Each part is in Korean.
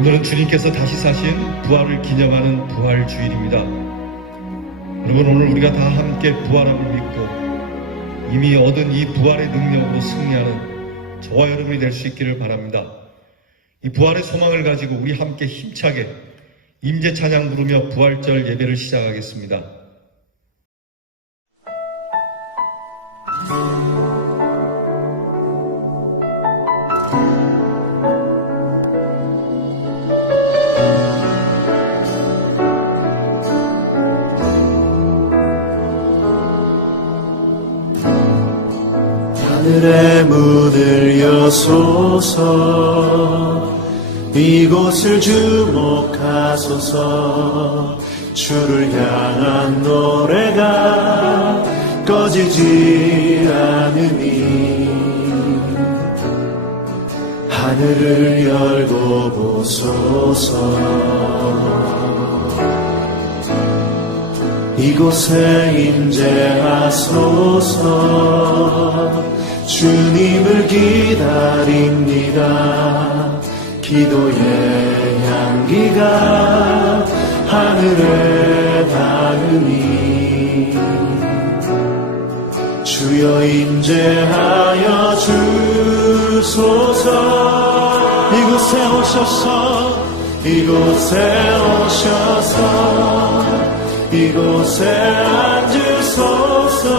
오늘은 주님께서 다시 사신 부활을 기념하는 부활주일입니다. 여러분, 오늘 우리가 다 함께 부활함을 믿고 이미 얻은 이 부활의 능력으로 승리하는 저와 여러분이 될 수 있기를 바랍니다. 이 부활의 소망을 가지고 우리 함께 힘차게 임재 찬양 부르며 부활절 예배를 시작하겠습니다. 하늘의 문을 여소서, 이곳을 주목하소서. 주를 향한 노래가 꺼지지 않으니 하늘을 열고 보소서. 이곳에 임재하소서. 주님을 기다립니다. 기도의 향기가 하늘에 닿으니 주여 임재하여 주소서. 이곳에 오셔서, 이곳에 오셔서, 이곳에 앉으소서.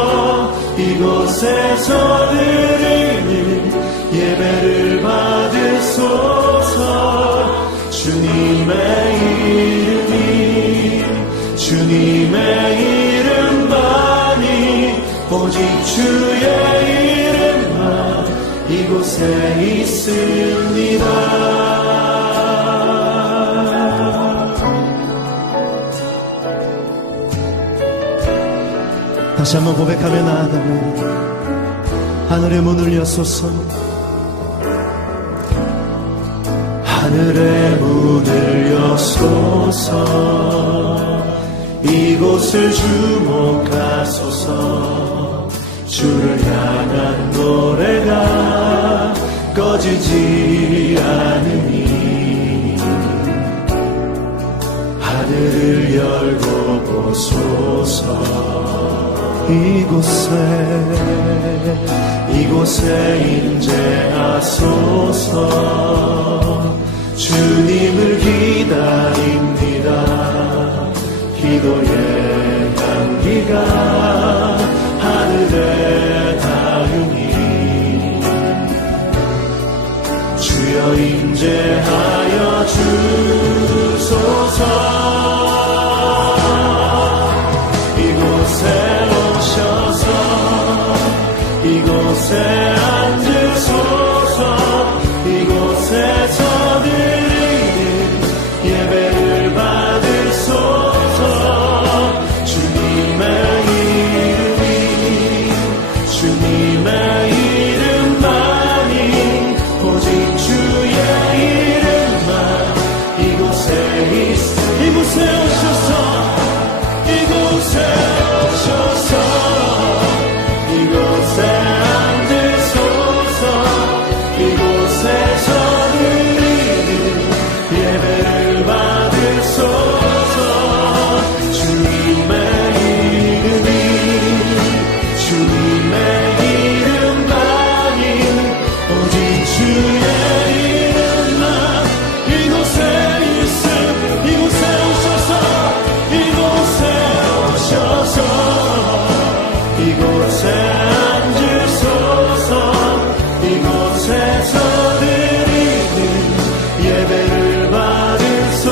이곳에서 드리는 예배를 받으소서. 주님의 이름이, 주님의 이름만이, 오직 주의 이름만 이곳에 있습니다. 다시 한번 고백하며 나아가면, 하늘의 문을 여소서. 하늘의 문을 여소서. 이곳을 주목하소서. 주를 향한 노래가 꺼지지 않으니 하늘을 열고 보소서. 이곳에 임재하소서. 주님을 기다립니다. 기도의 향기가 하늘에 닿으니 주여 임재하여 주소서. 이곳에 앉으소서. 이곳에서 드리는 예배를 받으소서. 주님의 이름이, 주님의 이름만이, 오직 주의 이름만 이곳에 있어. 이곳에 오셔서, 이곳에 오셔서, 이곳에 앉으소서. 이곳에서 드리는 예배를 받으소서. 주님의 이름이, 주님의 이름만이, 오직 주의 이름만 이곳에 있음. 이곳에 오셔서, 이곳에 오셔서, 이곳에 앉으소서. 이곳에서 드리는 예배를 받으소서.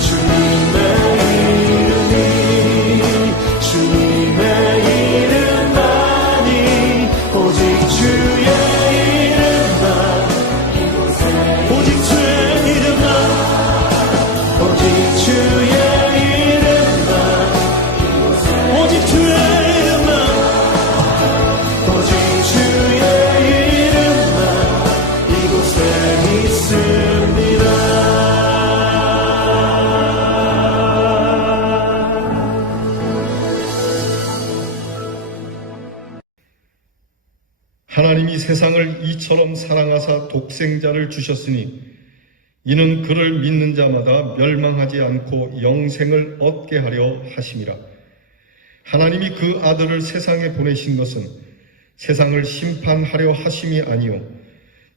주님의 이름이, 주님의 이름만이, 오직 주의 이름만 오직 주의 이름만, 오직 주의 이름만, 오직 주의 이름만, 오직 주의 이름만 이곳에 있습니다. 하나님이 세상을 이처럼 사랑하사 독생자를 주셨으니 이는 그를 믿는 자마다 멸망하지 않고 영생을 얻게 하려 하심이라. 하나님이 그 아들을 세상에 보내신 것은 세상을 심판하려 하심이 아니요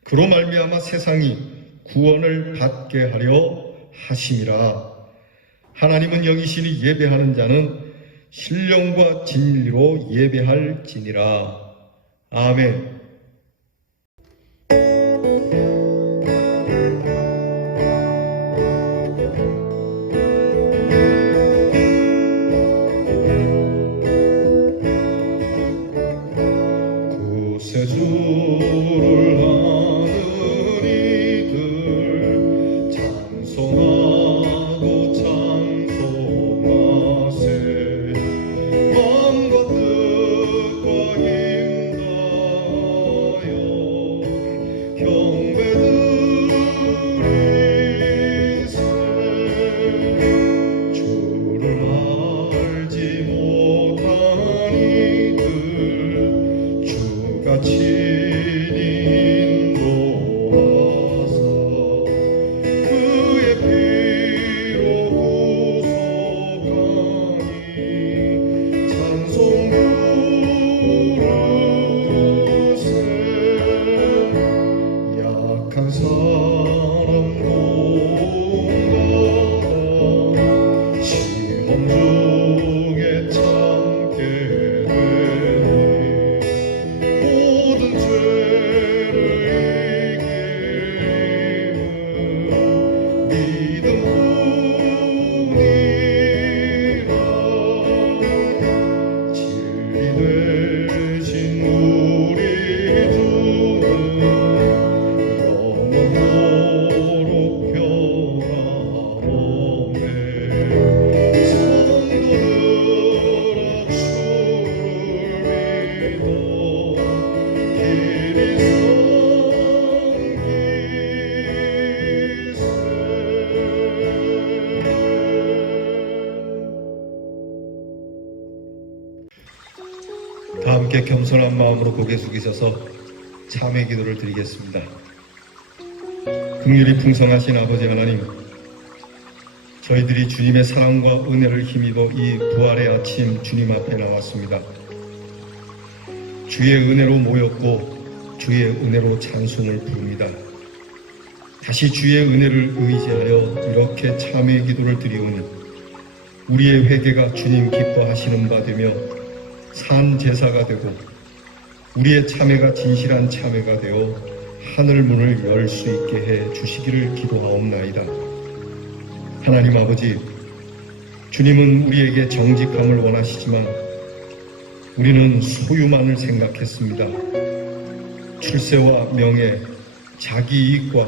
그로 말미암아 세상이 구원을 받게 하려 하심이라. 하나님은 영이시니 예배하는 자는 신령과 진리로 예배할지니라. 아멘. 구세주를 아는 이들 찬송하고 찬송하세. 마음과 뜻과 힘 다하여 경배드리세. 주를 알지 못한 이들 주가 친히 인도하사 그의 피로 구속하니 찬송 부르세. 약한 사람 공감하다 시험 중에 참게 되니 모든 죄를 이기는 믿음뿐이라. 진리 되신 우리 주는 영원토록 변함없네. 성도들아 주를 믿어 길이 섬기세. 다 함께 겸손한 마음으로 고개 숙이셔서 참회 기도를 드리겠습니다. 긍휼이 풍성하신 아버지 하나님, 저희들이 주님의 사랑과 은혜를 힘입어 이 부활의 아침 주님 앞에 나왔습니다. 주의 은혜로 모였고 주의 은혜로 찬송을 부릅니다. 다시 주의 은혜를 의지하여 이렇게 참회 기도를 드리오니 우리의 회개가 주님 기뻐하시는 바 되며 산 제사가 되고 우리의 참회가 진실한 참회가 되어 하늘 문을 열 수 있게 해 주시기를 기도하옵나이다. 하나님 아버지, 주님은 우리에게 정직함을 원하시지만 우리는 소유만을 생각했습니다. 출세와 명예, 자기 이익과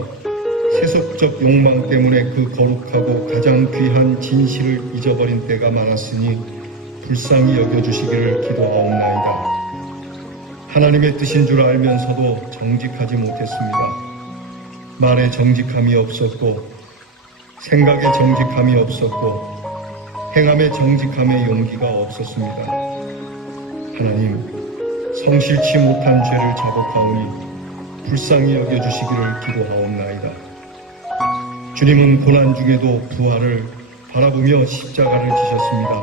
세속적 욕망 때문에 그 거룩하고 가장 귀한 진실을 잊어버린 때가 많았으니 불쌍히 여겨주시기를 기도하옵나이다. 하나님의 뜻인 줄 알면서도 정직하지 못했습니다. 말에 정직함이 없었고 생각에 정직함이 없었고 행함에 정직함의 용기가 없었습니다. 하나님, 성실치 못한 죄를 자복하오니 불쌍히 여겨주시기를 기도하옵나이다. 주님은 고난 중에도 부활을 바라보며 십자가를 지셨습니다.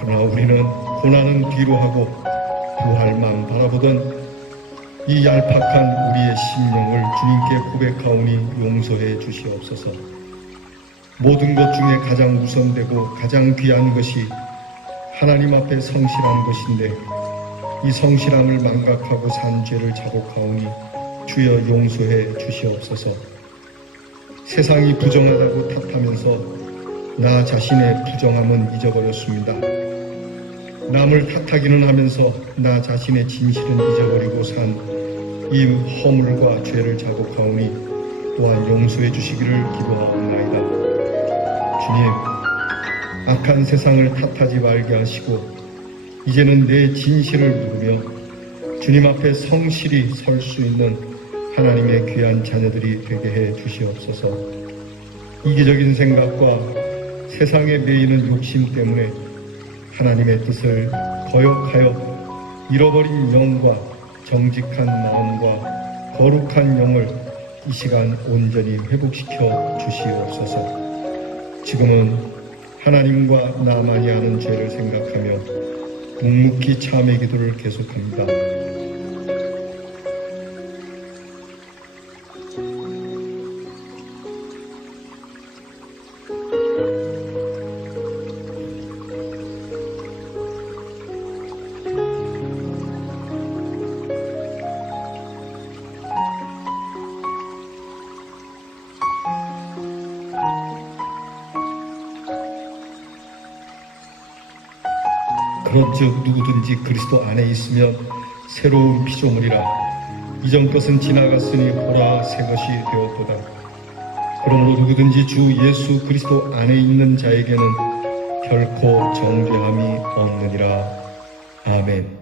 그러나 우리는 고난은 뒤로 하고 부활만 바라보던 이 얄팍한 우리의 심령을 주님께 고백하오니 용서해 주시옵소서. 모든 것 중에 가장 우선되고 가장 귀한 것이 하나님 앞에 성실한 것인데 이 성실함을 망각하고 산 죄를 자복하오니 주여 용서해 주시옵소서. 세상이 부정하다고 탓하면서 나 자신의 부정함은 잊어버렸습니다. 남을 탓하기는 하면서 나 자신의 진실은 잊어버리고 산 이 허물과 죄를 자복하오니 또한 용서해 주시기를 기도하옵나이다. 주님, 악한 세상을 탓하지 말게 하시고 이제는 내 진실을 물으며 주님 앞에 성실히 설 수 있는 하나님의 귀한 자녀들이 되게 해 주시옵소서. 이기적인 생각과 세상에 매이는 욕심 때문에 하나님의 뜻을 거역하여 잃어버린 영과 정직한 마음과 거룩한 영을 이 시간 온전히 회복시켜 주시옵소서. 지금은 하나님과 나만이 하는 죄를 생각하며 묵묵히 참회 기도를 계속합니다. 그런즉 누구든지 그리스도 안에 있으면 새로운 피조물이라 이전 것은 지나갔으니 보라 새 것이 되었도다. 그러므로 누구든지 주 예수 그리스도 안에 있는 자에게는 결코 정죄함이 없느니라. 아멘.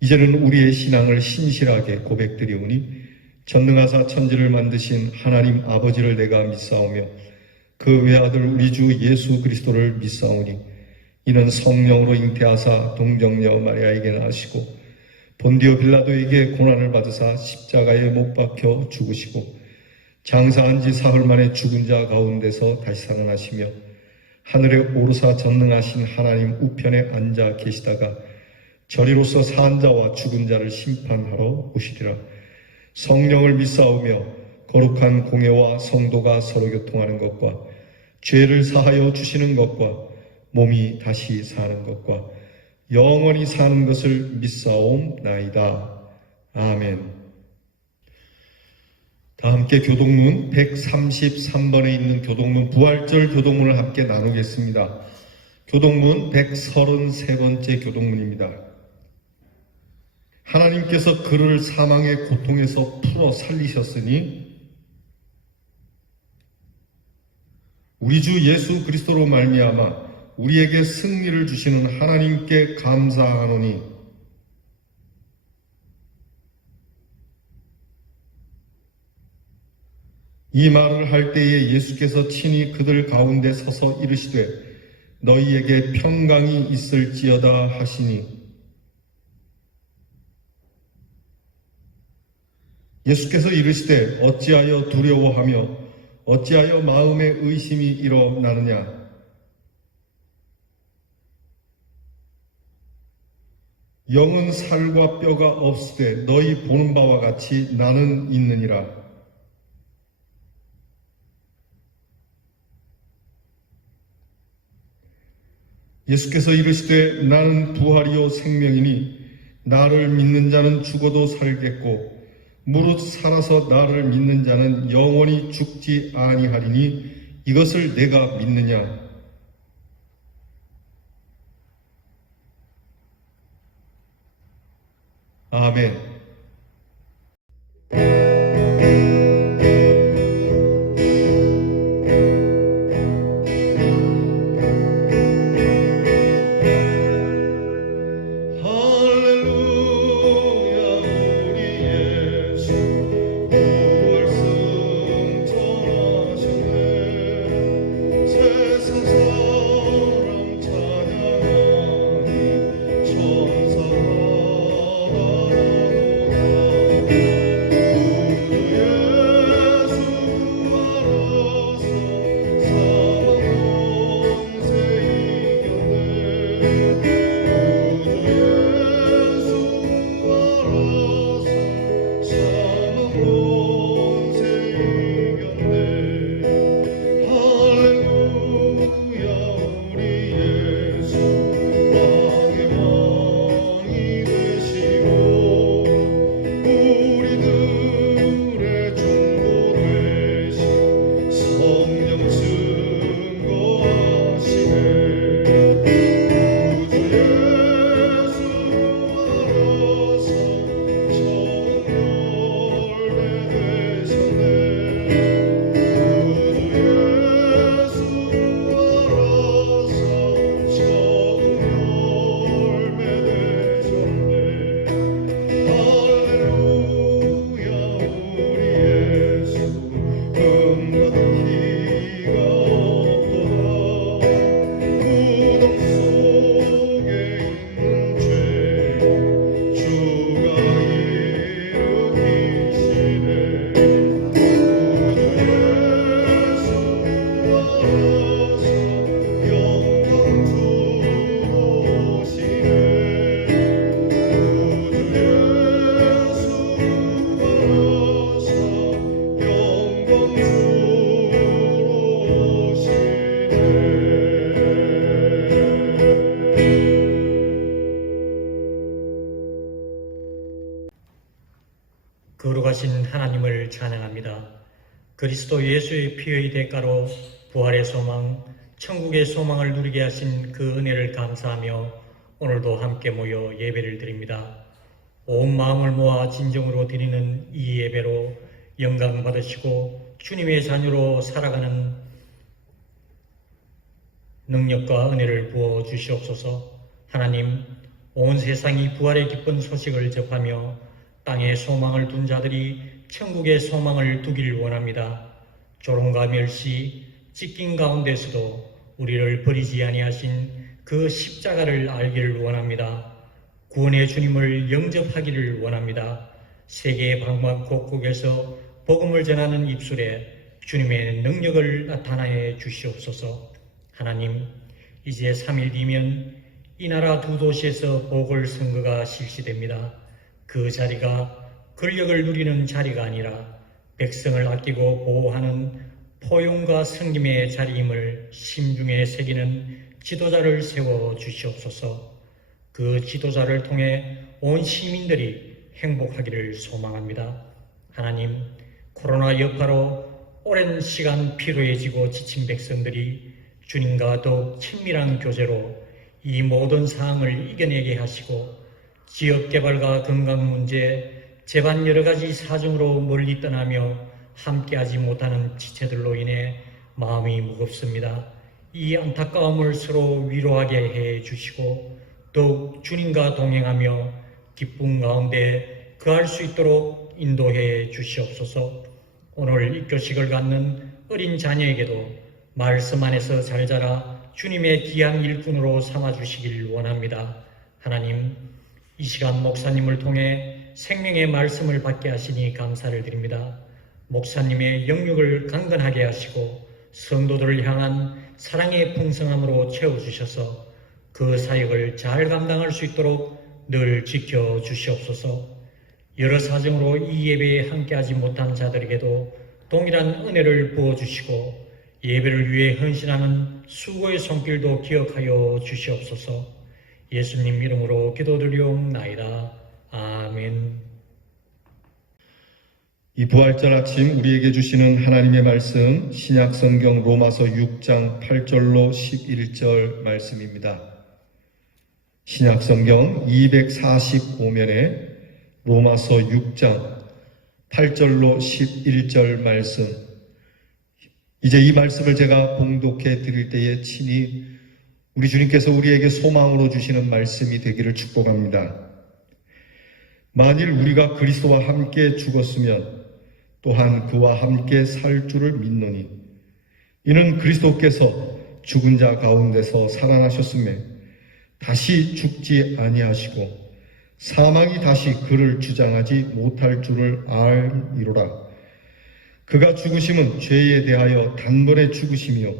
이제는 우리의 신앙을 신실하게 고백드리오니 전능하사 천지를 만드신 하나님 아버지를 내가 믿사오며 그 외아들 우리 주 예수 그리스도를 믿사오니 이는 성령으로 잉태하사 동정녀 마리아에게 나시고 본디오 빌라도에게 고난을 받으사 십자가에 못 박혀 죽으시고 장사한 지 사흘 만에 죽은 자 가운데서 다시 살아나시며 하늘에 오르사 전능하신 하나님 우편에 앉아 계시다가 저리로서 산 자와 죽은 자를 심판하러 오시리라. 성령을 믿사오며 거룩한 공예와 성도가 서로 교통하는 것과 죄를 사하여 주시는 것과 몸이 다시 사는 것과 영원히 사는 것을 믿사옵나이다. 아멘. 다 함께 교동문 133번에 있는 교동문 부활절 교동문을 함께 나누겠습니다. 교동문 133번째 교동문입니다. 하나님께서 그를 사망의 고통에서 풀어 살리셨으니 우리 주 예수 그리스도로 말미암아 우리에게 승리를 주시는 하나님께 감사하노니 이 말을 할 때에 예수께서 친히 그들 가운데 서서 이르시되 너희에게 평강이 있을지어다 하시니 예수께서 이르시되 어찌하여 두려워하며 어찌하여 마음에 의심이 일어나느냐. 영은 살과 뼈가 없으되 너희 보는 바와 같이 나는 있느니라. 예수께서 이르시되 나는 부활이요 생명이니 나를 믿는 자는 죽어도 살겠고 무릇 살아서 나를 믿는 자는 영원히 죽지 아니하리니 이것을 내가 믿느냐. 아멘. 거룩하신 하나님을 찬양합니다. 그리스도 예수의 피의 대가로 부활의 소망, 천국의 소망을 누리게 하신 그 은혜를 감사하며 오늘도 함께 모여 예배를 드립니다. 온 마음을 모아 진정으로 드리는 이 예배로 영광 받으시고 주님의 자녀로 살아가는 능력과 은혜를 부어 주시옵소서. 하나님, 온 세상이 부활의 기쁜 소식을 접하며 땅에 소망을 둔 자들이 천국의 소망을 두길 원합니다. 조롱과 멸시, 찢긴 가운데서도 우리를 버리지 아니하신 그 십자가를 알기를 원합니다. 구원의 주님을 영접하기를 원합니다. 세계 방방 곳곳에서 복음을 전하는 입술에 주님의 능력을 나타내 주시옵소서. 하나님, 이제 3일 뒤면 이 나라 두 도시에서 보궐선거가 실시됩니다. 그 자리가 권력을 누리는 자리가 아니라 백성을 아끼고 보호하는 포용과 섬김의 자리임을 심중에 새기는 지도자를 세워 주시옵소서. 그 지도자를 통해 온 시민들이 행복하기를 소망합니다. 하나님, 코로나 여파로 오랜 시간 피로해지고 지친 백성들이 주님과 더욱 친밀한 교제로 이 모든 상황을 이겨내게 하시고 지역개발과 건강 문제, 재반 여러 가지 사정으로 멀리 떠나며 함께하지 못하는 지체들로 인해 마음이 무겁습니다. 이 안타까움을 서로 위로하게 해 주시고 더욱 주님과 동행하며 기쁨 가운데 거할 수 있도록 인도해 주시옵소서. 오늘 입교식을 갖는 어린 자녀에게도 말씀 안에서 잘 자라 주님의 귀한 일꾼으로 삼아주시길 원합니다. 하나님, 이 시간 목사님을 통해 생명의 말씀을 받게 하시니 감사를 드립니다. 목사님의 영육을 강건하게 하시고 성도들을 향한 사랑의 풍성함으로 채워주셔서 그 사역을 잘 감당할 수 있도록 늘 지켜주시옵소서. 여러 사정으로 이 예배에 함께하지 못한 자들에게도 동일한 은혜를 부어주시고 예배를 위해 헌신하는 수고의 손길도 기억하여 주시옵소서. 예수님 이름으로 기도드리옵나이다. 아멘. 이 부활절 아침 우리에게 주시는 하나님의 말씀, 신약성경 로마서 6장 8절로 11절 말씀입니다. 신약성경 245면에 로마서 6장 8절로 11절 말씀, 이제 이 말씀을 제가 봉독해 드릴 때에 친히 우리 주님께서 우리에게 소망으로 주시는 말씀이 되기를 축복합니다. 만일 우리가 그리스도와 함께 죽었으면 또한 그와 함께 살 줄을 믿노니 이는 그리스도께서 죽은 자 가운데서 살아나셨음에 다시 죽지 아니하시고 사망이 다시 그를 주장하지 못할 줄을 알미로라. 그가 죽으심은 죄에 대하여 단번에 죽으시며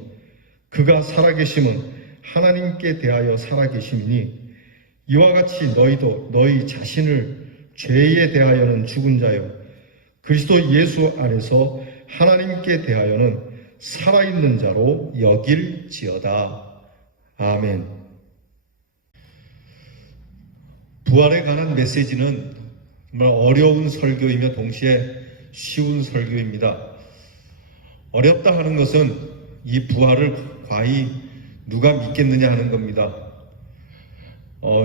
그가 살아계심은 하나님께 대하여 살아계심이니 이와 같이 너희도 너희 자신을 죄에 대하여는 죽은 자요 그리스도 예수 안에서 하나님께 대하여는 살아있는 자로 여길지어다. 아멘. 부활에 관한 메시지는 정말 어려운 설교이며 동시에 쉬운 설교입니다. 어렵다 하는 것은 이 부활을 과히 누가 믿겠느냐 하는 겁니다.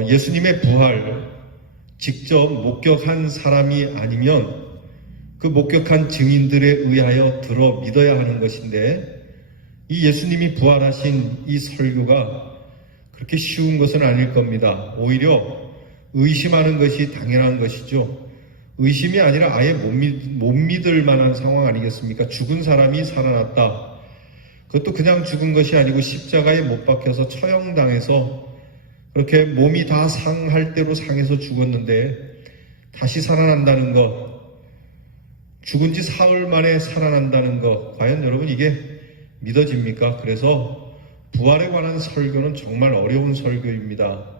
예수님의 부활 직접 목격한 사람이 아니면 그 목격한 증인들에 의하여 들어 믿어야 하는 것인데 이 예수님이 부활하신 이 설교가 그렇게 쉬운 것은 아닐 겁니다. 오히려 의심하는 것이 당연한 것이죠. 의심이 아니라 아예 못 믿을 만한 상황 아니겠습니까? 죽은 사람이 살아났다. 그것도 그냥 죽은 것이 아니고 십자가에 못 박혀서 처형당해서 그렇게 몸이 다 상할 대로 상해서 죽었는데 다시 살아난다는 것, 죽은 지 사흘 만에 살아난다는 것, 과연 여러분 이게 믿어집니까? 그래서 부활에 관한 설교는 정말 어려운 설교입니다.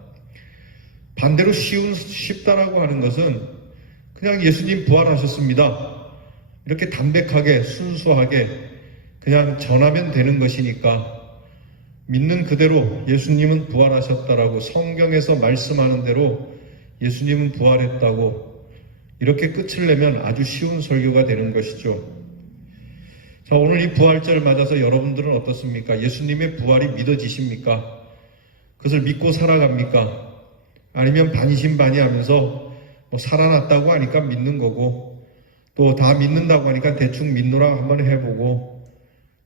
반대로 쉽다라고 하는 것은 그냥 예수님 부활하셨습니다. 이렇게 담백하게 순수하게 그냥 전하면 되는 것이니까 믿는 그대로 예수님은 부활하셨다라고 성경에서 말씀하는 대로 예수님은 부활했다고 이렇게 끝을 내면 아주 쉬운 설교가 되는 것이죠. 자, 오늘 이 부활절을 맞아서 여러분들은 어떻습니까? 예수님의 부활이 믿어지십니까? 그것을 믿고 살아갑니까? 아니면 반신반의하면서 살아났다고 하니까 믿는 거고 또 다 믿는다고 하니까 대충 믿노라 한번 해보고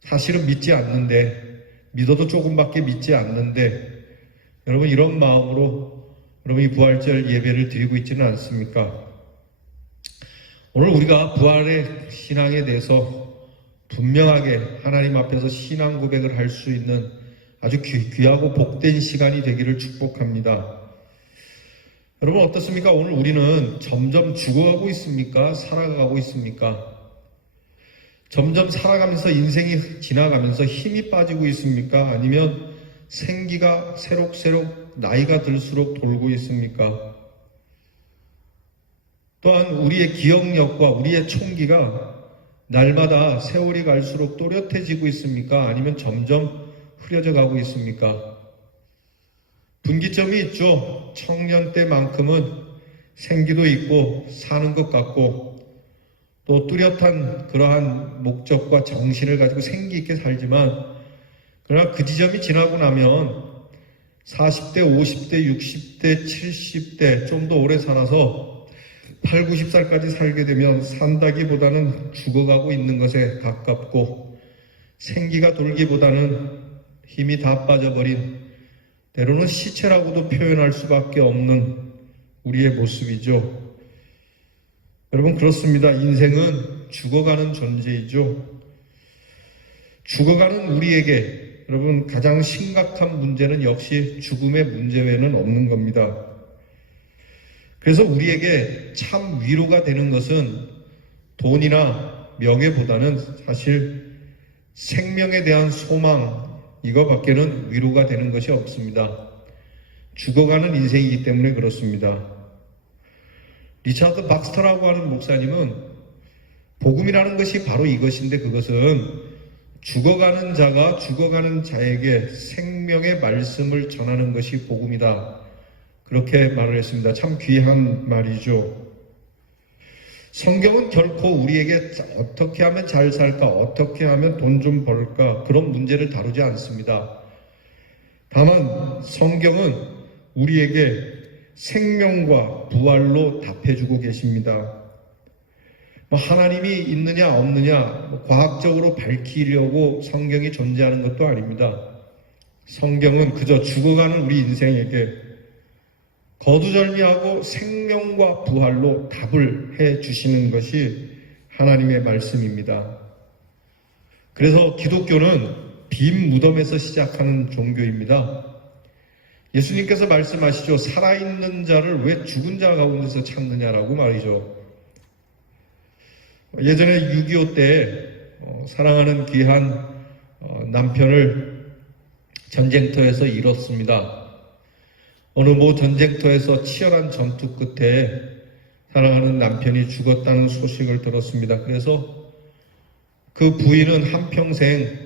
사실은 믿지 않는데 믿어도 조금밖에 믿지 않는데 여러분 이런 마음으로 여러분 이 부활절 예배를 드리고 있지는 않습니까? 오늘 우리가 부활의 신앙에 대해서 분명하게 하나님 앞에서 신앙 고백을 할 수 있는 아주 귀하고 복된 시간이 되기를 축복합니다. 여러분 어떻습니까? 오늘 우리는 점점 죽어가고 있습니까? 살아가고 있습니까? 점점 살아가면서 인생이 지나가면서 힘이 빠지고 있습니까? 아니면 생기가 새록새록 나이가 들수록 돌고 있습니까? 또한 우리의 기억력과 우리의 총기가 날마다 세월이 갈수록 또렷해지고 있습니까? 아니면 점점 흐려져 가고 있습니까? 분기점이 있죠. 청년 때만큼은 생기도 있고 사는 것 같고 또 뚜렷한 그러한 목적과 정신을 가지고 생기 있게 살지만 그러나 그 지점이 지나고 나면 40대, 50대, 60대, 70대 좀 더 오래 살아서 8, 90살까지 살게 되면 산다기보다는 죽어가고 있는 것에 가깝고 생기가 돌기보다는 힘이 다 빠져버린 때로는 시체라고도 표현할 수밖에 없는 우리의 모습이죠. 여러분 그렇습니다. 인생은 죽어가는 존재이죠. 죽어가는 우리에게 여러분 가장 심각한 문제는 역시 죽음의 문제 외에는 없는 겁니다. 그래서 우리에게 참 위로가 되는 것은 돈이나 명예보다는 사실 생명에 대한 소망 이거밖에는 위로가 되는 것이 없습니다. 죽어가는 인생이기 때문에 그렇습니다. 리차드 박스터라고 하는 목사님은 복음이라는 것이 바로 이것인데 그것은 죽어가는 자가 죽어가는 자에게 생명의 말씀을 전하는 것이 복음이다. 그렇게 말을 했습니다. 참 귀한 말이죠. 성경은 결코 우리에게 어떻게 하면 잘 살까, 어떻게 하면 돈 좀 벌까 그런 문제를 다루지 않습니다. 다만 성경은 우리에게 생명과 부활로 답해주고 계십니다. 하나님이 있느냐 없느냐 과학적으로 밝히려고 성경이 존재하는 것도 아닙니다. 성경은 그저 죽어가는 우리 인생에게 거두절미하고 생명과 부활로 답을 해 주시는 것이 하나님의 말씀입니다. 그래서 기독교는 빈 무덤에서 시작하는 종교입니다. 예수님께서 말씀하시죠. 살아있는 자를 왜 죽은 자 가운데서 찾느냐라고 말이죠. 예전에 6.25 때 사랑하는 귀한 남편을 전쟁터에서 잃었습니다. 어느 모 전쟁터에서 치열한 전투 끝에 사랑하는 남편이 죽었다는 소식을 들었습니다. 그래서 그 부인은 한평생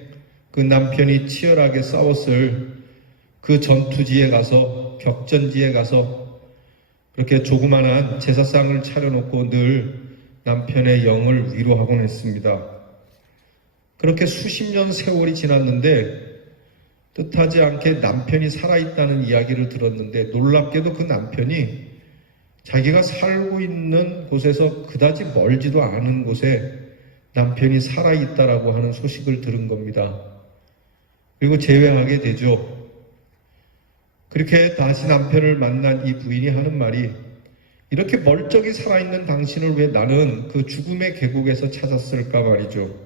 그 남편이 치열하게 싸웠을 그 전투지에 가서 격전지에 가서 그렇게 조그만한 제사상을 차려놓고 늘 남편의 영을 위로하곤 했습니다. 그렇게 수십 년 세월이 지났는데 뜻하지 않게 남편이 살아있다는 이야기를 들었는데 놀랍게도 그 남편이 자기가 살고 있는 곳에서 그다지 멀지도 않은 곳에 남편이 살아있다라고 하는 소식을 들은 겁니다. 그리고 재회하게 되죠. 그렇게 다시 남편을 만난 이 부인이 하는 말이 이렇게 멀쩡히 살아있는 당신을 왜 나는 그 죽음의 계곡에서 찾았을까 말이죠.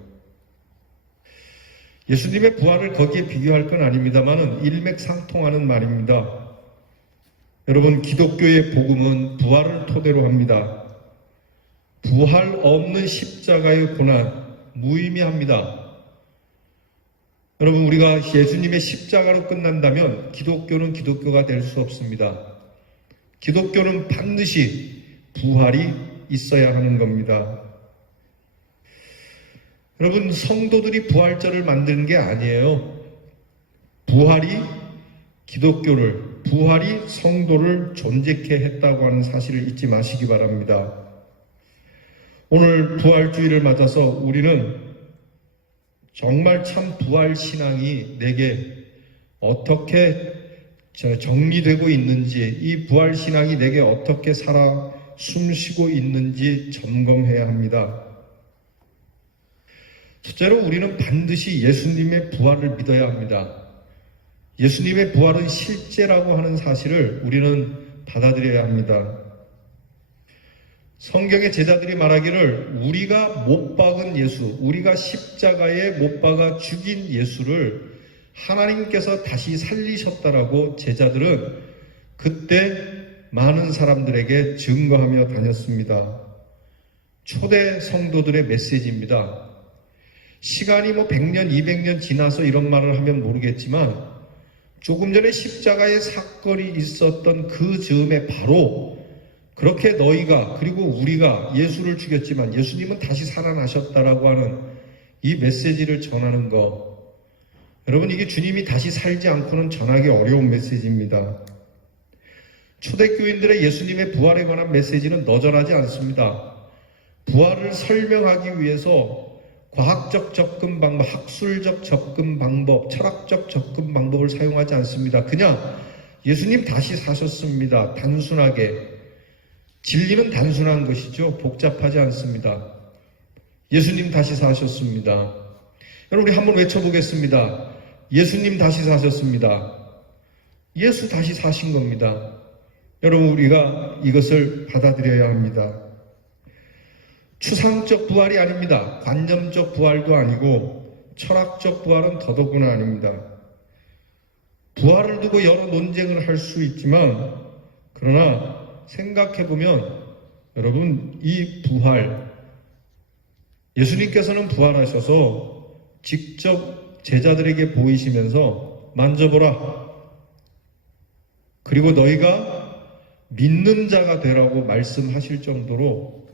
예수님의 부활을 거기에 비교할 건 아닙니다만 일맥상통하는 말입니다. 여러분 기독교의 복음은 부활을 토대로 합니다. 부활 없는 십자가의 고난 무의미합니다. 여러분 우리가 예수님의 십자가로 끝난다면 기독교는 기독교가 될 수 없습니다. 기독교는 반드시 부활이 있어야 하는 겁니다. 여러분 성도들이 부활절을 만드는 게 아니에요. 부활이 기독교를, 부활이 성도를 존재케 했다고 하는 사실을 잊지 마시기 바랍니다. 오늘 부활주의를 맞아서 우리는 정말 참 부활신앙이 내게 어떻게 정리되고 있는지, 이 부활신앙이 내게 어떻게 살아 숨쉬고 있는지 점검해야 합니다. 첫째로 우리는 반드시 예수님의 부활을 믿어야 합니다. 예수님의 부활은 실제라고 하는 사실을 우리는 받아들여야 합니다. 성경의 제자들이 말하기를 우리가 못 박은 예수, 우리가 십자가에 못 박아 죽인 예수를 하나님께서 다시 살리셨다라고 제자들은 그때 많은 사람들에게 증거하며 다녔습니다. 초대 성도들의 메시지입니다. 시간이 100년, 200년 지나서 이런 말을 하면 모르겠지만 조금 전에 십자가의 사건이 있었던 그 즈음에 바로 그렇게 너희가 그리고 우리가 예수를 죽였지만 예수님은 다시 살아나셨다라고 하는 이 메시지를 전하는 것, 여러분 이게 주님이 다시 살지 않고는 전하기 어려운 메시지입니다. 초대교인들의 예수님의 부활에 관한 메시지는 너절하지 않습니다. 부활을 설명하기 위해서 과학적 접근 방법, 학술적 접근 방법, 철학적 접근 방법을 사용하지 않습니다. 그냥 예수님 다시 사셨습니다. 단순하게. 진리는 단순한 것이죠. 복잡하지 않습니다. 예수님 다시 사셨습니다. 여러분 우리 한번 외쳐보겠습니다. 예수님 다시 사셨습니다. 예수 다시 사신 겁니다. 여러분 우리가 이것을 받아들여야 합니다. 추상적 부활이 아닙니다. 관념적 부활도 아니고 철학적 부활은 더더구나 아닙니다. 부활을 두고 여러 논쟁을 할 수 있지만 그러나 생각해보면 여러분 이 부활, 예수님께서는 부활하셔서 직접 제자들에게 보이시면서 만져보라. 그리고 너희가 믿는 자가 되라고 말씀하실 정도로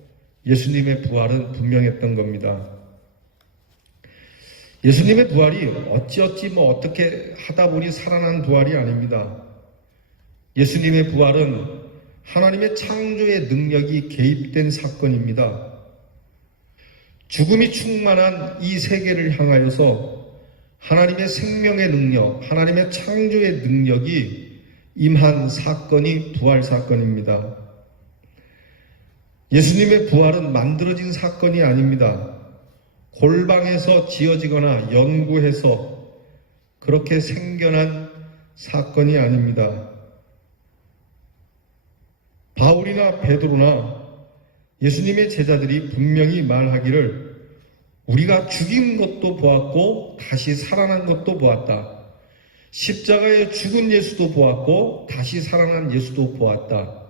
예수님의 부활은 분명했던 겁니다. 예수님의 부활이 어찌어찌 어떻게 하다 보니 살아난 부활이 아닙니다. 예수님의 부활은 하나님의 창조의 능력이 개입된 사건입니다. 죽음이 충만한 이 세계를 향하여서 하나님의 생명의 능력, 하나님의 창조의 능력이 임한 사건이 부활 사건입니다. 예수님의 부활은 만들어진 사건이 아닙니다. 골방에서 지어지거나 연구해서 그렇게 생겨난 사건이 아닙니다. 바울이나 베드로나 예수님의 제자들이 분명히 말하기를 우리가 죽인 것도 보았고 다시 살아난 것도 보았다. 십자가에 죽은 예수도 보았고 다시 살아난 예수도 보았다.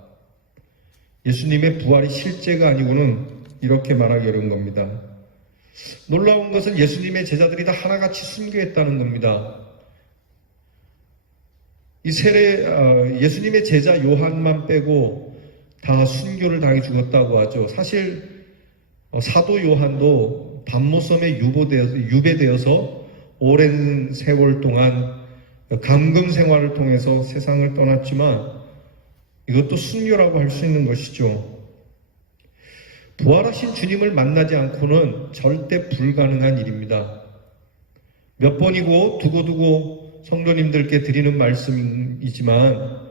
예수님의 부활이 실제가 아니고는 이렇게 말하기 어려운 겁니다. 놀라운 것은 예수님의 제자들이 다 하나같이 순교했다는 겁니다. 이 예수님의 제자 요한만 빼고 다 순교를 당해 죽었다고 하죠. 사실 사도 요한도 밤모섬에 유배되어서 오랜 세월 동안 감금 생활을 통해서 세상을 떠났지만 이것도 순교라고 할 수 있는 것이죠. 부활하신 주님을 만나지 않고는 절대 불가능한 일입니다. 몇 번이고 두고두고 성도님들께 드리는 말씀이지만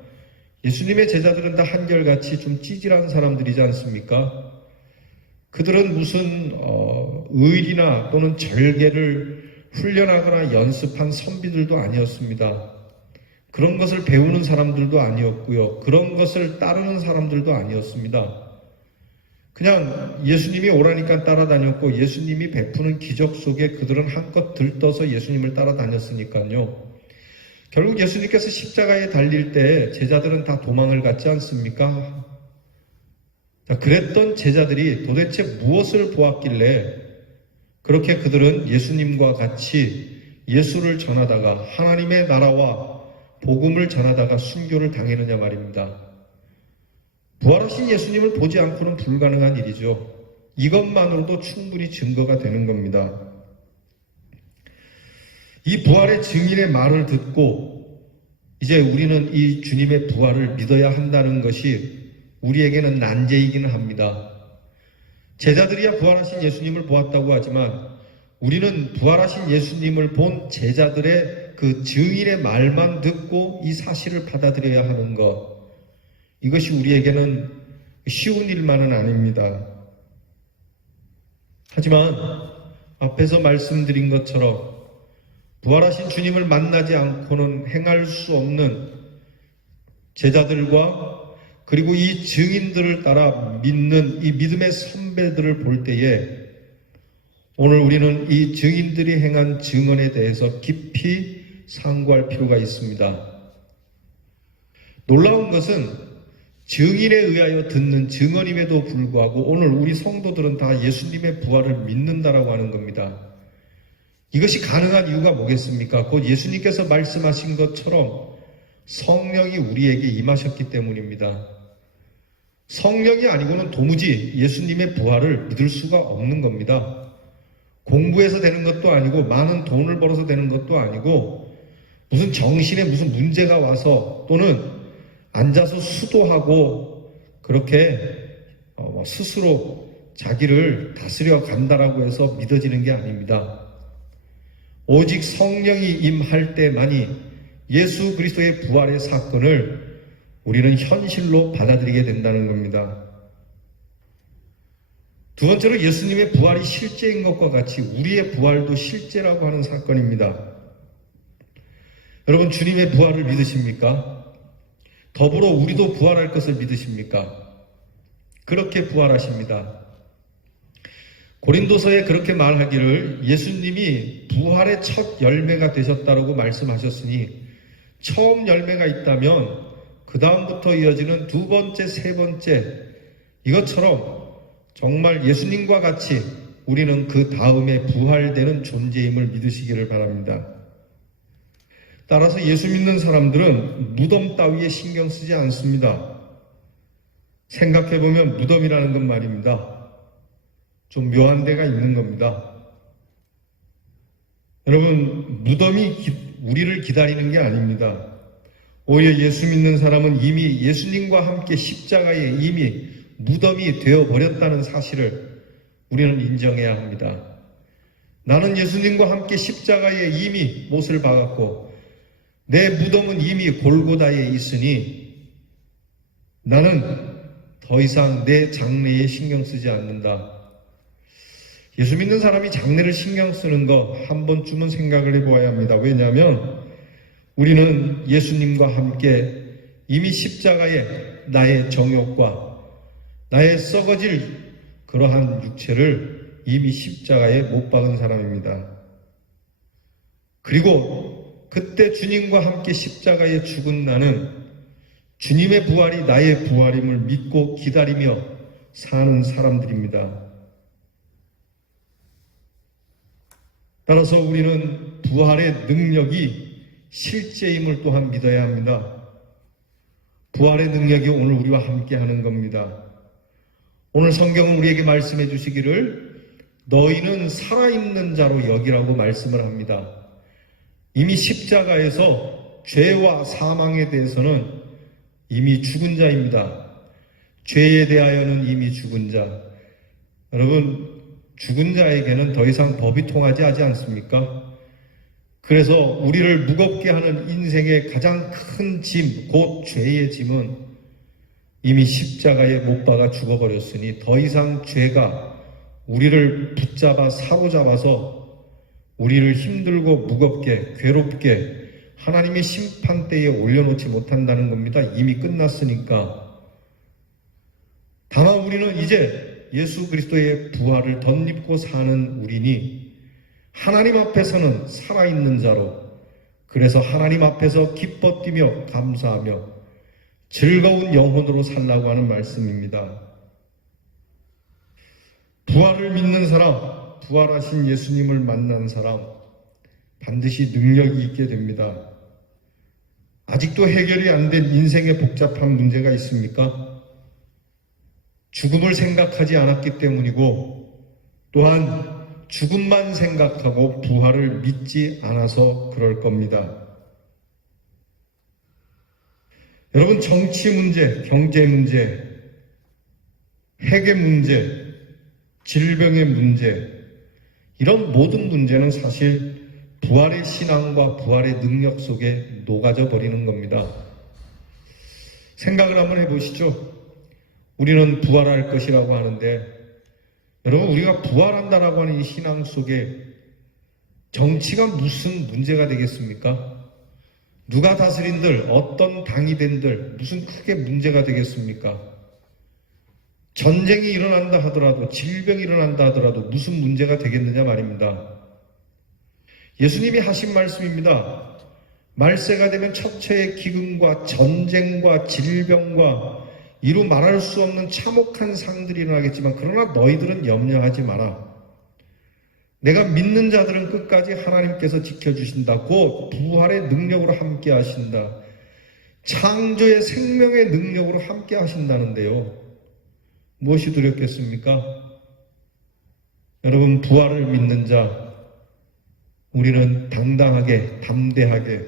예수님의 제자들은 다 한결같이 좀 찌질한 사람들이지 않습니까? 그들은 무슨 의리나 또는 절개를 훈련하거나 연습한 선비들도 아니었습니다. 그런 것을 배우는 사람들도 아니었고요. 그런 것을 따르는 사람들도 아니었습니다. 그냥 예수님이 오라니까 따라다녔고 예수님이 베푸는 기적 속에 그들은 한껏 들떠서 예수님을 따라다녔으니까요. 결국 예수님께서 십자가에 달릴 때 제자들은 다 도망을 갔지 않습니까? 자, 그랬던 제자들이 도대체 무엇을 보았길래 그렇게 그들은 예수님과 같이 예수를 전하다가 하나님의 나라와 복음을 전하다가 순교를 당했느냐 말입니다. 부활하신 예수님을 보지 않고는 불가능한 일이죠. 이것만으로도 충분히 증거가 되는 겁니다. 이 부활의 증인의 말을 듣고 이제 우리는 이 주님의 부활을 믿어야 한다는 것이 우리에게는 난제이기는 합니다. 제자들이야 부활하신 예수님을 보았다고 하지만 우리는 부활하신 예수님을 본 제자들의 그 증인의 말만 듣고 이 사실을 받아들여야 하는 것, 이것이 우리에게는 쉬운 일만은 아닙니다. 하지만 앞에서 말씀드린 것처럼 부활하신 주님을 만나지 않고는 행할 수 없는 제자들과 그리고 이 증인들을 따라 믿는 이 믿음의 선배들을 볼 때에 오늘 우리는 이 증인들이 행한 증언에 대해서 깊이 상고할 필요가 있습니다. 놀라운 것은 증인에 의하여 듣는 증언임에도 불구하고 오늘 우리 성도들은 다 예수님의 부활을 믿는다라고 하는 겁니다. 이것이 가능한 이유가 뭐겠습니까? 곧 예수님께서 말씀하신 것처럼 성령이 우리에게 임하셨기 때문입니다. 성령이 아니고는 도무지 예수님의 부활을 믿을 수가 없는 겁니다. 공부해서 되는 것도 아니고 많은 돈을 벌어서 되는 것도 아니고 무슨 정신에 무슨 문제가 와서 또는 앉아서 수도하고 그렇게 스스로 자기를 다스려 간다라고 해서 믿어지는 게 아닙니다. 오직 성령이 임할 때만이 예수 그리스도의 부활의 사건을 우리는 현실로 받아들이게 된다는 겁니다. 두 번째로 예수님의 부활이 실제인 것과 같이 우리의 부활도 실제라고 하는 사건입니다. 여러분, 주님의 부활을 믿으십니까? 더불어 우리도 부활할 것을 믿으십니까? 그렇게 부활하십니다. 고린도서에 그렇게 말하기를 예수님이 부활의 첫 열매가 되셨다라고 말씀하셨으니 처음 열매가 있다면 그 다음부터 이어지는 두 번째, 세 번째, 이것처럼 정말 예수님과 같이 우리는 그 다음에 부활되는 존재임을 믿으시기를 바랍니다. 따라서 예수 믿는 사람들은 무덤 따위에 신경 쓰지 않습니다. 생각해보면 무덤이라는 건 말입니다. 좀 묘한 데가 있는 겁니다. 여러분, 무덤이 우리를 기다리는 게 아닙니다. 오히려 예수 믿는 사람은 이미 예수님과 함께 십자가에 이미 무덤이 되어버렸다는 사실을 우리는 인정해야 합니다. 나는 예수님과 함께 십자가에 이미 못을 박았고 내 무덤은 이미 골고다에 있으니 나는 더 이상 내 장래에 신경 쓰지 않는다. 예수 믿는 사람이 장래를 신경 쓰는 거 한 번쯤은 생각을 해보아야 합니다. 왜냐하면 우리는 예수님과 함께 이미 십자가에 나의 정욕과 나의 썩어질 그러한 육체를 이미 십자가에 못 박은 사람입니다. 그리고 그때 주님과 함께 십자가에 죽은 나는 주님의 부활이 나의 부활임을 믿고 기다리며 사는 사람들입니다. 따라서 우리는 부활의 능력이 실제임을 또한 믿어야 합니다. 부활의 능력이 오늘 우리와 함께 하는 겁니다. 오늘 성경은 우리에게 말씀해 주시기를 너희는 살아있는 자로 여기라고 말씀을 합니다. 이미 십자가에서 죄와 사망에 대해서는 이미 죽은 자입니다. 죄에 대하여는 이미 죽은 자. 여러분, 죽은 자에게는 더 이상 법이 통하지 않습니까? 그래서 우리를 무겁게 하는 인생의 가장 큰 짐, 곧 죄의 짐은 이미 십자가에 못 박아 죽어버렸으니 더 이상 죄가 우리를 붙잡아 사로잡아서 우리를 힘들고 무겁게 괴롭게 하나님의 심판대에 올려놓지 못한다는 겁니다. 이미 끝났으니까. 다만 우리는 이제 예수 그리스도의 부활을 덧입고 사는 우리니 하나님 앞에서는 살아있는 자로, 그래서 하나님 앞에서 기뻐 뛰며 감사하며 즐거운 영혼으로 살라고 하는 말씀입니다. 부활을 믿는 사람, 부활하신 예수님을 만난 사람, 반드시 능력이 있게 됩니다. 아직도 해결이 안 된 인생의 복잡한 문제가 있습니까? 죽음을 생각하지 않았기 때문이고 또한 죽음만 생각하고 부활을 믿지 않아서 그럴 겁니다. 여러분, 정치 문제, 경제 문제, 핵의 문제, 질병의 문제, 이런 모든 문제는 사실 부활의 신앙과 부활의 능력 속에 녹아져 버리는 겁니다. 생각을 한번 해보시죠. 우리는 부활할 것이라고 하는데, 여러분, 우리가 부활한다라고 하는 이 신앙 속에 정치가 무슨 문제가 되겠습니까? 누가 다스린들, 어떤 당이 된들 무슨 크게 문제가 되겠습니까? 전쟁이 일어난다 하더라도, 질병이 일어난다 하더라도 무슨 문제가 되겠느냐 말입니다. 예수님이 하신 말씀입니다. 말세가 되면 천체의 기근과 전쟁과 질병과 이루 말할 수 없는 참혹한 상들이 일어나겠지만, 그러나 너희들은 염려하지 마라. 내가 믿는 자들은 끝까지 하나님께서 지켜주신다. 곧 부활의 능력으로 함께 하신다. 창조의 생명의 능력으로 함께 하신다는데요. 무엇이 두렵겠습니까? 여러분, 부활을 믿는 자, 우리는 당당하게, 담대하게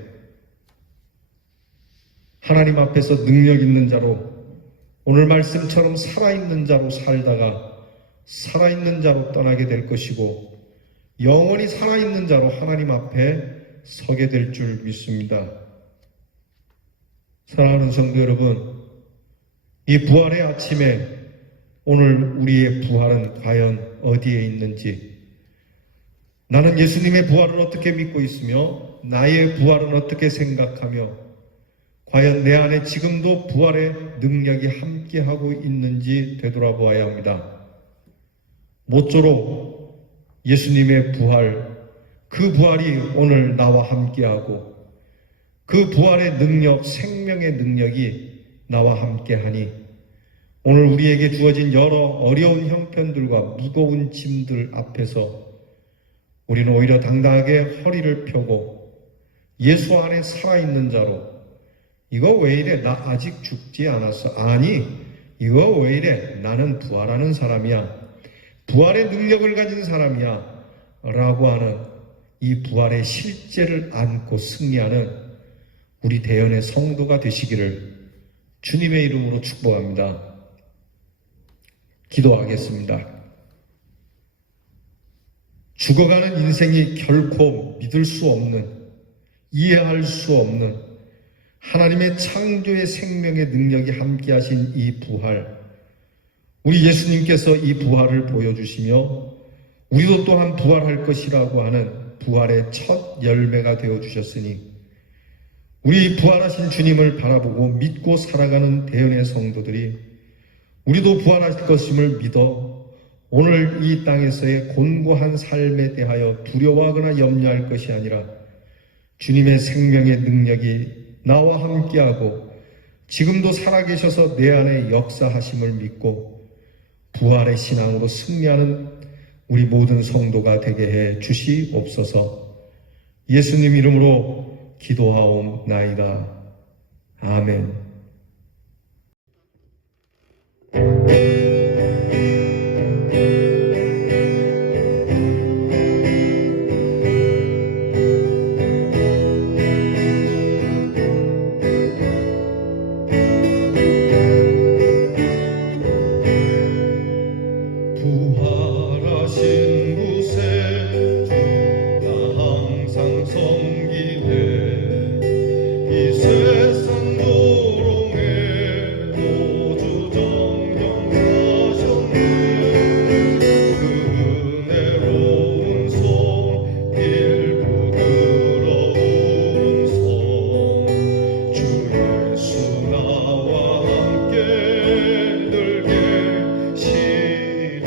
하나님 앞에서 능력 있는 자로, 오늘 말씀처럼 살아있는 자로 살다가 살아있는 자로 떠나게 될 것이고, 영원히 살아있는 자로 하나님 앞에 서게 될 줄 믿습니다. 사랑하는 성도 여러분, 이 부활의 아침에 오늘 우리의 부활은 과연 어디에 있는지, 나는 예수님의 부활을 어떻게 믿고 있으며 나의 부활은 어떻게 생각하며, 과연 내 안에 지금도 부활의 능력이 함께하고 있는지 되돌아보아야 합니다. 모쪼록 예수님의 부활, 그 부활이 오늘 나와 함께하고 그 부활의 능력, 생명의 능력이 나와 함께하니 오늘 우리에게 주어진 여러 어려운 형편들과 무거운 짐들 앞에서 우리는 오히려 당당하게 허리를 펴고 예수 안에 살아있는 자로, 이거 왜 이래? 나 아직 죽지 않았어. 아니, 이거 왜 이래? 나는 부활하는 사람이야. 부활의 능력을 가진 사람이야. 라고 하는 이 부활의 실제를 안고 승리하는 우리 대연의 성도가 되시기를 주님의 이름으로 축복합니다. 기도하겠습니다. 죽어가는 인생이 결코 믿을 수 없는, 이해할 수 없는 하나님의 창조의 생명의 능력이 함께하신 이 부활, 우리 예수님께서 이 부활을 보여주시며 우리도 또한 부활할 것이라고 하는 부활의 첫 열매가 되어주셨으니, 우리 부활하신 주님을 바라보고 믿고 살아가는 대연의 성도들이 우리도 부활할 것임을 믿어 오늘 이 땅에서의 곤고한 삶에 대하여 두려워하거나 염려할 것이 아니라 주님의 생명의 능력이 나와 함께하고 지금도 살아계셔서 내 안에 역사하심을 믿고 부활의 신앙으로 승리하는 우리 모든 성도가 되게 해 주시옵소서. 예수님 이름으로 기도하옵나이다. 아멘. 부활하신 곳에 주가 항상 섬기네. 이 세상 도롱에도 주 정령 사셨네. 그 은혜로운 손, 길 부드러운 손, 주 예수 나와 함께 늘 계시네.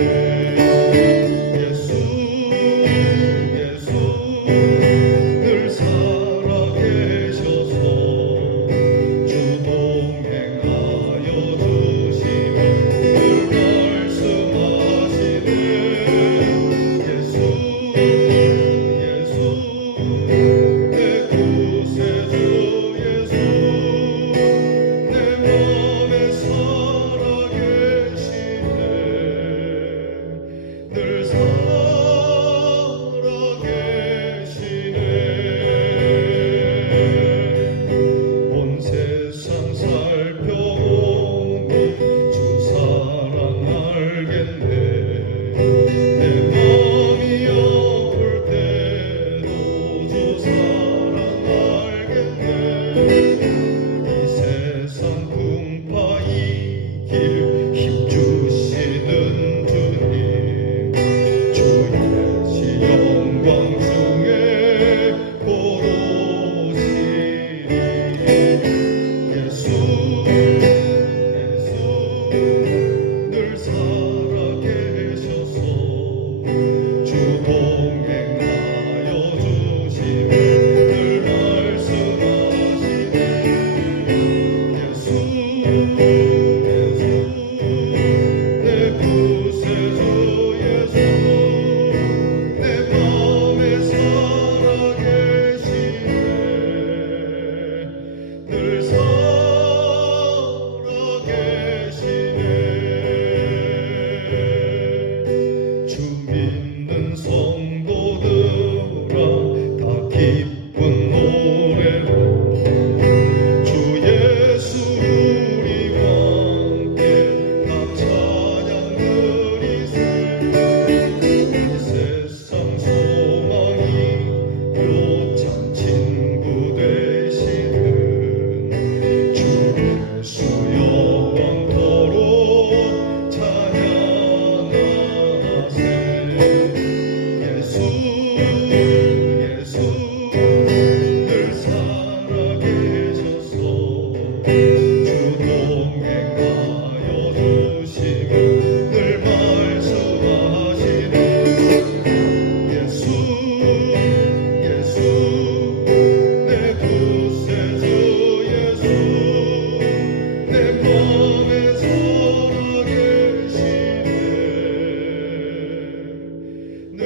내 마음이 아플 때도 주 사랑 알겠네 이 세상 풍파 이길 힘 주시는 주님 주의 시 영광 중에 고로시니 예수 늘 살아계셔서 주 동행하여 주시며 늘 말씀하시네 예수 내 구세주 예수 내 맘에 살아계시네 늘 살아계시네 주 믿는 성도들아 다 기쁜 노래로 주 예수 우리와 함께 다 찬양 드리세 이 세상 소망이 요참 친구 되시는 주 예수 영원토록 찬양하세 예수 늘 살아계셔서 주 동행하여 주시며 늘 말씀하시네 예수 내 구세주 예수 내 맘에 살아계시네 늘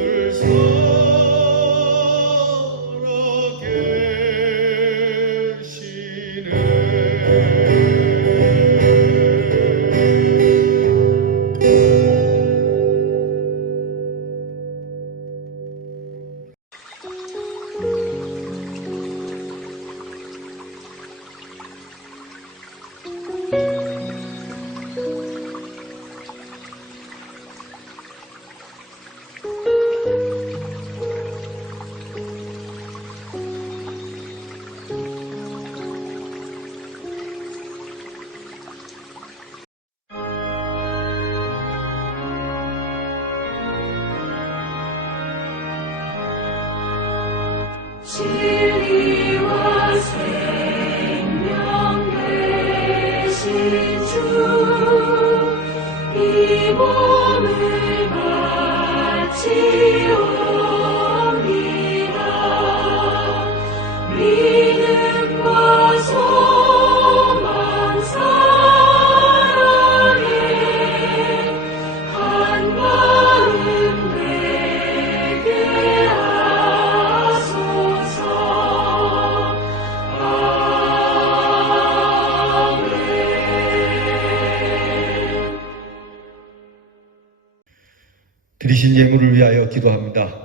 진리와 생명 되신 주 이 몸을 바치옵니다 믿음과 소망 사랑에 한 마음 되게 하소서 아멘. 드리신 예물을 위하여 기도합니다.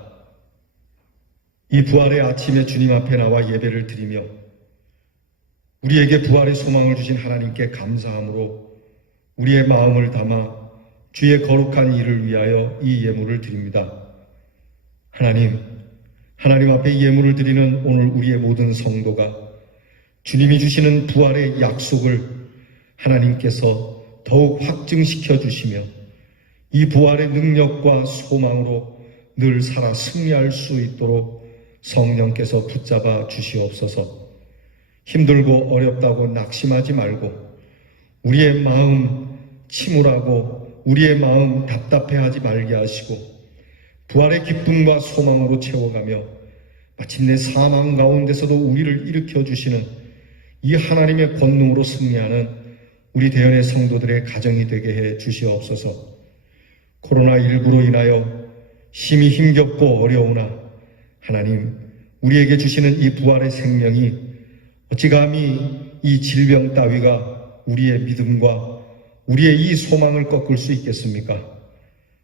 이 부활의 아침에 주님 앞에 나와 예배를 드리며 우리에게 부활의 소망을 주신 하나님께 감사함으로 우리의 마음을 담아 주의 거룩한 일을 위하여 이 예물을 드립니다. 하나님 앞에 예물을 드리는 오늘 우리의 모든 성도가 주님이 주시는 부활의 약속을 하나님께서 더욱 확증시켜 주시며 이 부활의 능력과 소망으로 늘 살아 승리할 수 있도록 성령께서 붙잡아 주시옵소서. 힘들고 어렵다고 낙심하지 말고 우리의 마음 침울하고 우리의 마음 답답해하지 말게 하시고 부활의 기쁨과 소망으로 채워가며 마침내 사망 가운데서도 우리를 일으켜 주시는 이 하나님의 권능으로 승리하는 우리 대연의 성도들의 가정이 되게 해 주시옵소서. 코로나19로 인하여 심히 힘겹고 어려우나 하나님 우리에게 주시는 이 부활의 생명이 어찌 감히 이 질병 따위가 우리의 믿음과 우리의 이 소망을 꺾을 수 있겠습니까?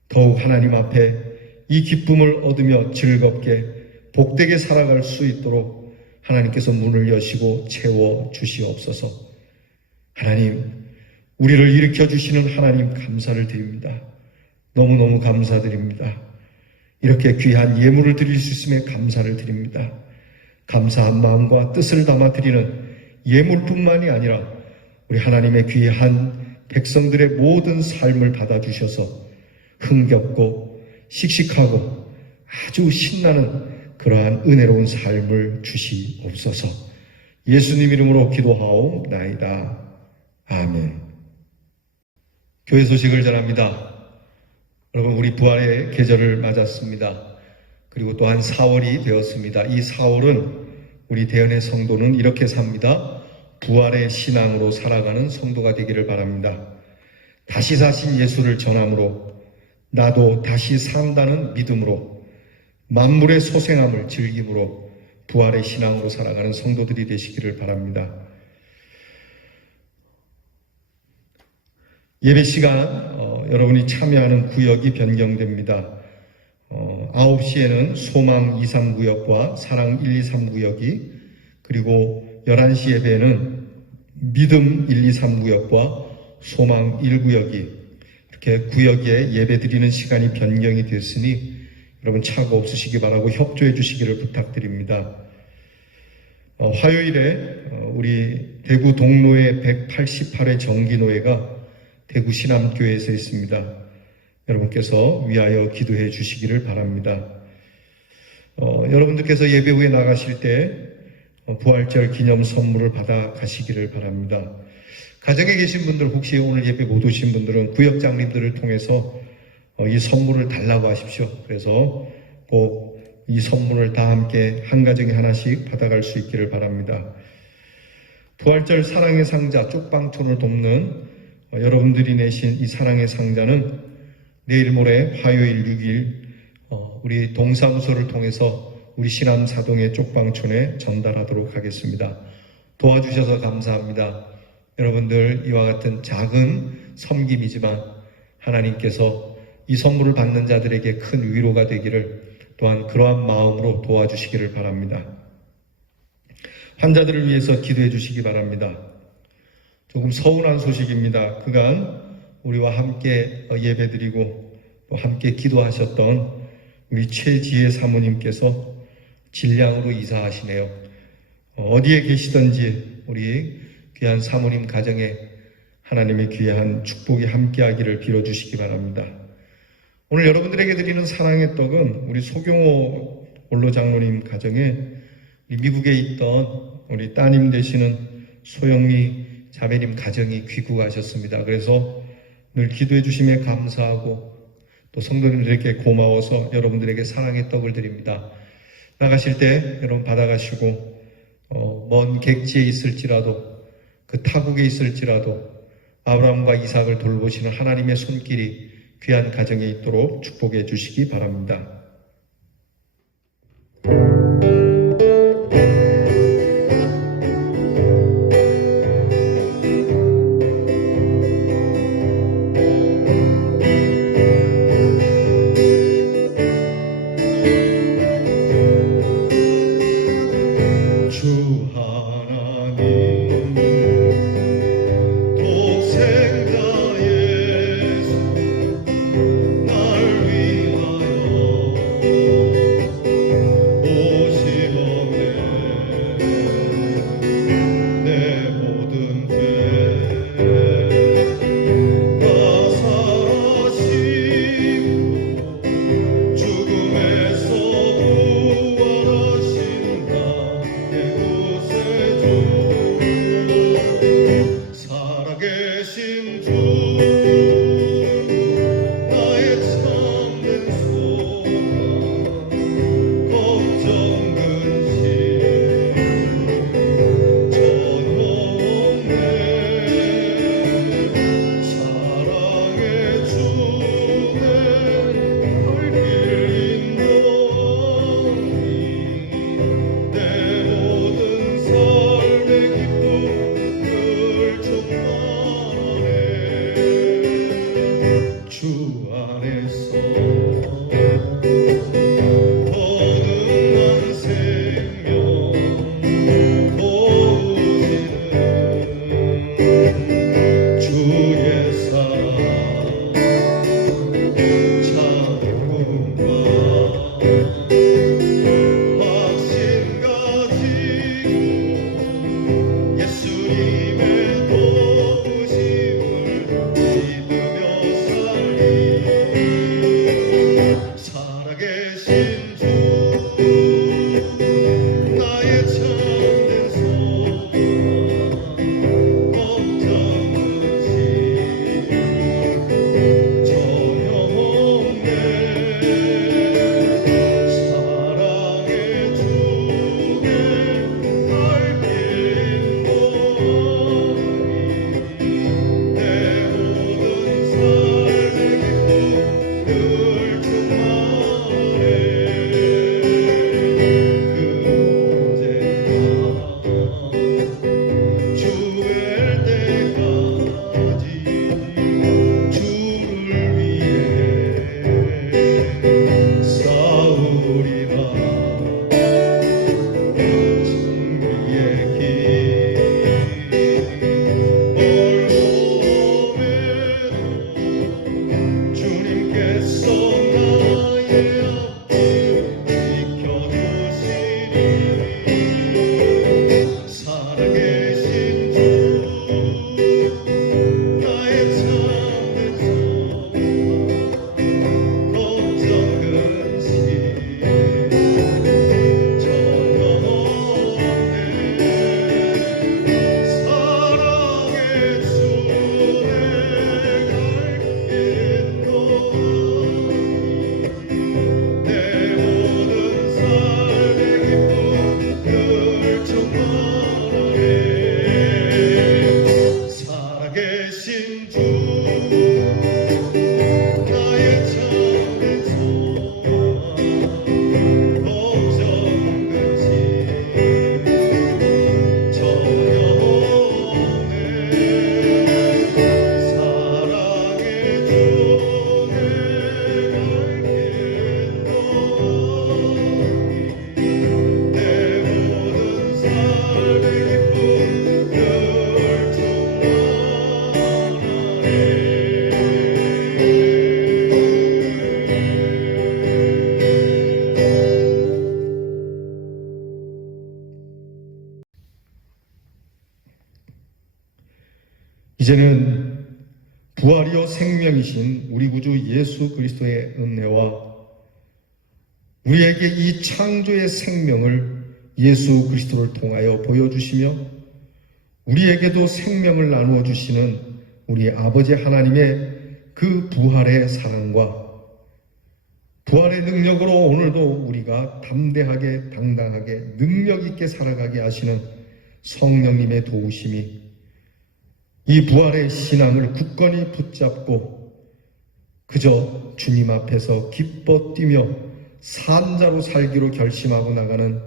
더욱 하나님 앞에 이 기쁨을 얻으며 즐겁게 복되게 살아갈 수 있도록 하나님께서 문을 여시고 채워 주시옵소서. 하나님, 우리를 일으켜 주시는 하나님 감사를 드립니다. 너무너무 감사드립니다. 이렇게 귀한 예물을 드릴 수 있음에 감사를 드립니다. 감사한 마음과 뜻을 담아 드리는 예물뿐만이 아니라 우리 하나님의 귀한 백성들의 모든 삶을 받아주셔서 흥겹고 씩씩하고 아주 신나는 그러한 은혜로운 삶을 주시옵소서. 예수님 이름으로 기도하옵나이다. 아멘. 교회 소식을 전합니다. 여러분, 우리 부활의 계절을 맞았습니다. 그리고 또한 4월이 되었습니다. 이 4월은 우리 대연의 성도는 이렇게 삽니다. 부활의 신앙으로 살아가는 성도가 되기를 바랍니다. 다시 사신 예수를 전함으로, 나도 다시 산다는 믿음으로, 만물의 소생함을 즐김으로 부활의 신앙으로 살아가는 성도들이 되시기를 바랍니다. 예배 시간 여러분이 참여하는 구역이 변경됩니다. 9시에는 소망 2, 3구역과 사랑 1, 2, 3구역이, 그리고 11시 예배는 믿음 1, 2, 3구역과 소망 1구역이, 이렇게 구역에 예배 드리는 시간이 변경이 됐으니 여러분 착오 없으시기 바라고 협조해 주시기를 부탁드립니다. 화요일에 우리 대구 동로의 188회 정기노회가 대구 신암교회에서 있습니다. 여러분께서 위하여 기도해 주시기를 바랍니다. 여러분들께서 예배 후에 나가실 때 부활절 기념 선물을 받아 가시기를 바랍니다. 가정에 계신 분들, 혹시 오늘 예배 못 오신 분들은 구역장님들을 통해서 이 선물을 달라고 하십시오. 그래서 꼭 이 선물을 다 함께 한 가정에 하나씩 받아갈 수 있기를 바랍니다. 부활절 사랑의 상자 쪽방촌을 돕는 여러분들이 내신 이 사랑의 상자는 내일 모레 화요일 6일 우리 동사무소를 통해서 우리 신암사동의 쪽방촌에 전달하도록 하겠습니다. 도와주셔서 감사합니다. 여러분들 이와 같은 작은 섬김이지만 하나님께서 이 선물을 받는 자들에게 큰 위로가 되기를, 또한 그러한 마음으로 도와주시기를 바랍니다. 환자들을 위해서 기도해 주시기 바랍니다. 조금 서운한 소식입니다. 그간 우리와 함께 예배드리고 또 함께 기도하셨던 우리 최지혜 사모님께서 질량으로 이사하시네요. 어디에 계시든지 우리 귀한 사모님 가정에 하나님의 귀한 축복이 함께하기를 빌어주시기 바랍니다. 오늘 여러분들에게 드리는 사랑의 떡은 우리 소경호 원로 장로님 가정에 미국에 있던 우리 따님 되시는 소영미 자매님 가정이 귀국하셨습니다. 그래서 늘 기도해 주심에 감사하고 또 성도님들에게 고마워서 여러분들에게 사랑의 떡을 드립니다. 나가실 때 여러분 받아가시고 먼 객지에 있을지라도 그 타국에 있을지라도 아브라함과 이삭을 돌보시는 하나님의 손길이 귀한 가정에 있도록 축복해 주시기 바랍니다. 주 하나님 독생자 예수 날 위하여 살아계신 주 나의 참된 소망 걱정은 전혀 없네 사랑의 주에 갈긴 내 모든 삶의 기쁨 늘 충만해 그 언젠가 주엘 때까지 주를 위해 싸우리라 정리의 길 멀고 주님께서 나의 앞을 지켜주시니 살아계신 주 나의 참된 소망 걱정 근심 전혀 없네 사랑의 주에 갈긴 내 모든 삶의 기쁨 늘 충만하네 살아계신 주 나의 참된 소망 걱정 근심 전혀 없네 사랑의 주에 갈긴 내 모든 삶의 기쁨 늘 충만하네. 이제는 부활이요 생명이신 우리 구주 예수 그리스도의 은혜와 우리에게 이 창조의 생명을 예수 그리스도를 통하여 보여주시며 우리에게도 생명을 나누어 주시는 우리 아버지 하나님의 그 부활의 사랑과 부활의 능력으로 오늘도 우리가 담대하게 당당하게 능력 있게 살아가게 하시는 성령님의 도우심이 이 부활의 신앙을 굳건히 붙잡고 그저 주님 앞에서 기뻐 뛰며 산자로 살기로 결심하고 나가는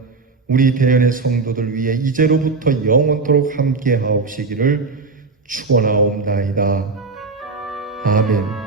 우리 대연의 성도들 위해 이제로부터 영원토록 함께 하옵시기를 축원하옵나이다. 아멘.